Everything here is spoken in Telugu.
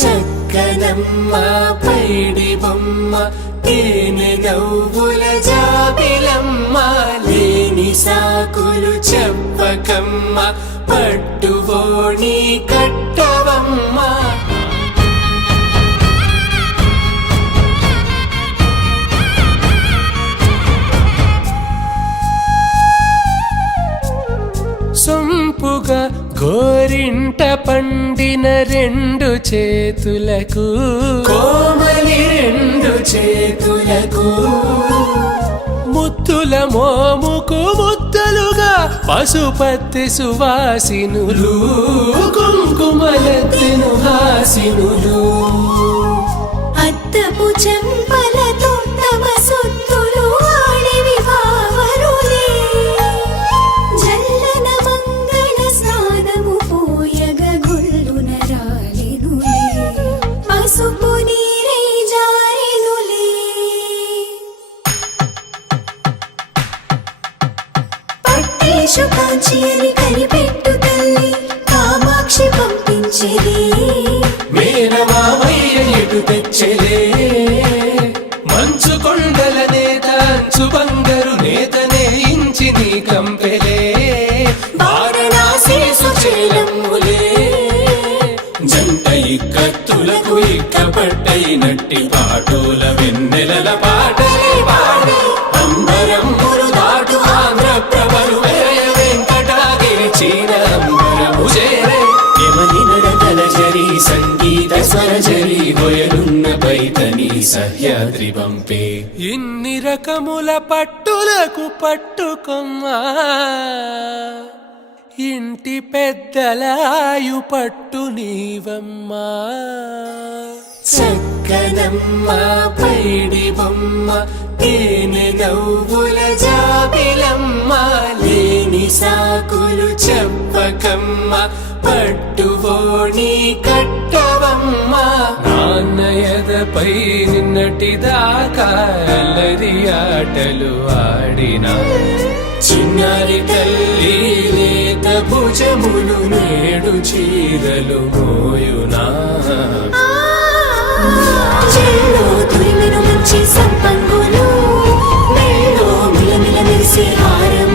చక్కనమ్మ పైడి బొమ్మ తేనె నవ్వుల జాబిలమ్మ లేని సాకులు చెప్పకమ్మ పట్టువోణి కట్టవమ్మ సొంపుగా గోరింట పండిన రెండు చేతులకు కోమలి రెండు చేతులకు ముత్తుల మోముకు ముద్దలుగా పసుపత్తి సువాసినులు కుంకుమలెత్తిను హాసినులు అద్దపు చెంపలతో తమ సొత్తులు ఆడివి వావరులే జల్లన మంగళ స్నానము పోయగ గుళ్ళున రాలినులే పసుపు నీరై జారినులే పట్టేషు కాంచి అని కనిపెట్టు తల్లి కామాక్షి పంపించేది మేనమామయ్య ఎటు తెచ్చలే మంచు కొండల నేత అంచు బంగారు నేతనే ఇంచి నీ కంపెలే వారణాసి సుచేలమ్ములే జంట ఇక్కత్తులకు ఇక్కపట్టయినట్టి పాటోల వెన్నెలల పాటలే పాడే అంబరమ్ములు దాటు ఆంధ్ర ప్రభలు వేయ వెంకటాగిరి చీన అంబరము చేరే యమని నడకల జరి సంగీత స్వర జరి గొయలున్న పైతని సహ్యాద్రి పంపే ఇన్ని రకముల పట్టులకు పట్టుకొమ్మా ఇంటి పెద్దలాయు పట్టు నీవమ్మా చక్కనమ్మ పైడి బొమ్మ తేనె నవ్వుల జాబిలమ్మ లేని సాకులు చెప్పకమ్మ పట్టువోణి కట్టవమ్మ నాన్నయదపై నిన్నటిదాకా అల్లరి ఆటలు ఆడినా చిన్నారి తల్లి లేత భుజములు నేడు చీరలు మోయునా చెల్లో తురిమెను మంచి సంపంగులు మెల్లో మిలమిల మెరిసే హారం